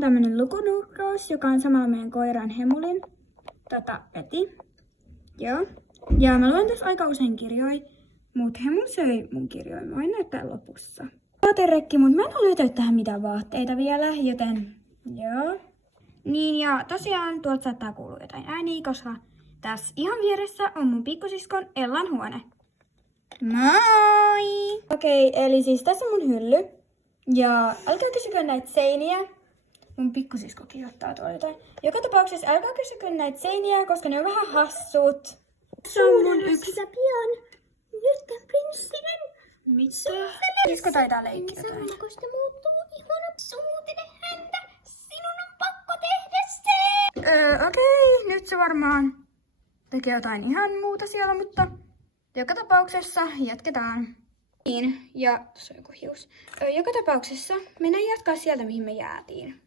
on tämmönen lukunurkkaus, joka on samalla meidän koiran Hemulin. Peti. Joo. Ja mä luen tässä aika usein kirjoja, mut Hemul söi mun kirjoja. Mä voin näyttää lopussa. Vaaterekki, mut mä en ole löytänyt tähän mitään vaatteita vielä, joten joo. Niin ja tosiaan tuolta saattaa kuulua jotain ääniä, koska tässä ihan vieressä on mun pikkusiskon Ellan huone. Moi! Okei, eli siis tässä on mun hylly. Ja älkää kysykö näitä seiniä. Mun pikkusisko kirjoittaa tuolla jotain. Joka tapauksessa älkää kysykö näitä seiniä, koska ne on vähän hassut. Se on mun yksi. Pian. Nyt on prinssinen. Mitä? Sisko taitaa leikkiä jotain. Koska muuttuu ihana. Suutele häntä. Sinun on pakko tehdä se. Okei, nyt se varmaan tekee jotain ihan muuta siellä, mutta joka tapauksessa jatketaan. Niin, ja tuossa on joku hius. Joka tapauksessa mennään jatkaa sieltä, mihin me jäätiin.